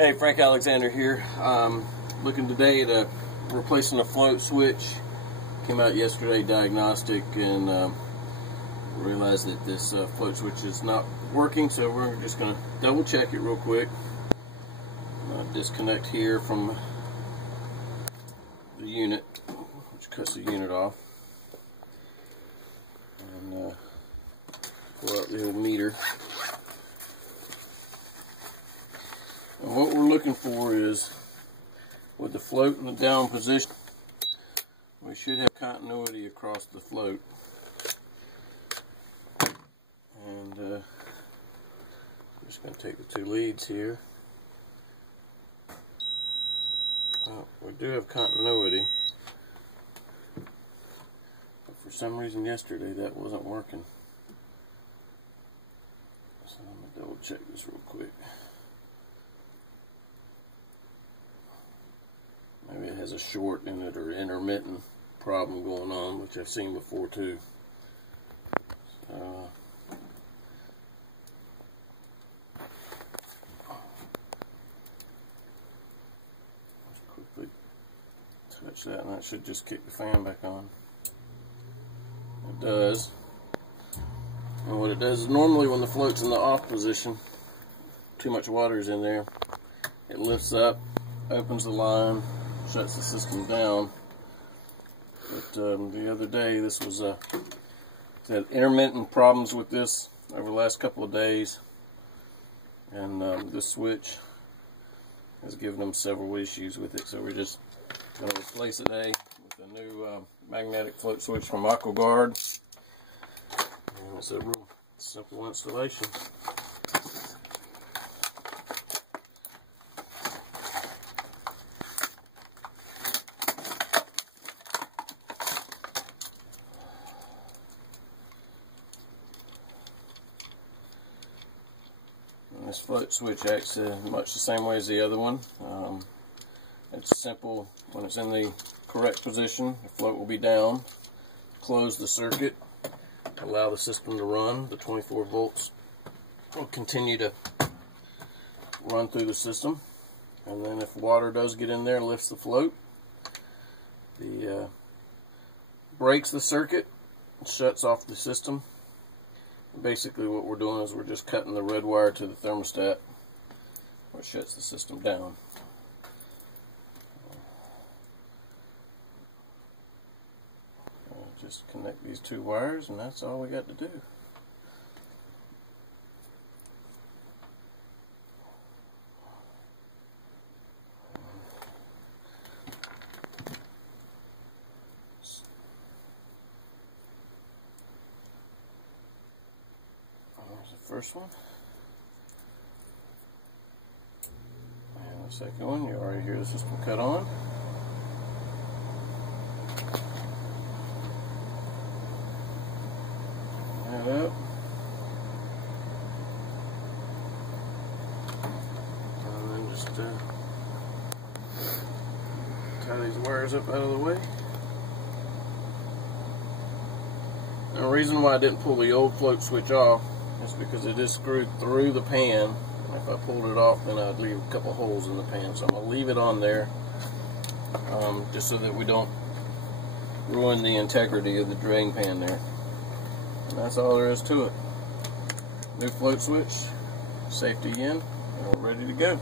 Hey, Frank Alexander here. Looking today at replacing a float switch. Came out yesterday, diagnostic, and realized that this float switch is not working, so we're just going to double check it real quick. Disconnect here from the unit, which cuts the unit off, and pull out the old meter. And what we're looking for is, with the float in the down position, we should have continuity across the float. And I'm just going to take the two leads here. Well, we do have continuity, but for some reason yesterday that wasn't working. So I'm going to double check this real quick. Maybe it has a short in it or intermittent problem going on, which I've seen before too. So, just quickly touch that, and that should just kick the fan back on. It does. And what it does is, normally when the float's in the off position, too much water is in there, it lifts up, opens the line, shuts the system down. But the other day, this was had intermittent problems with this over the last couple of days, and this switch has given them several issues with it. So we're just going to replace it today with a new magnetic float switch from AquaGuard, and it's a real simple installation. This float switch acts much the same way as the other one. It's simple. When it's in the correct position, the float will be down. Close the circuit, allow the system to run. The 24 volts will continue to run through the system. And then if water does get in there and lifts the float, the breaks the circuit, shuts off the system. Basically what we're doing is we're just cutting the red wire to the thermostat, which shuts the system down. Just connect these two wires, and that's all we got to do. First one, and the second one, you already hear the system cut on. That up, and then just tie these wires up out of the way. And the reason why I didn't pull the old float switch off is because it is screwed through the pan. If I pulled it off, then I'd leave a couple holes in the pan. So I'm going to leave it on there, just so that we don't ruin the integrity of the drain pan there. And that's all there is to it. New float switch, safety in, and we're ready to go.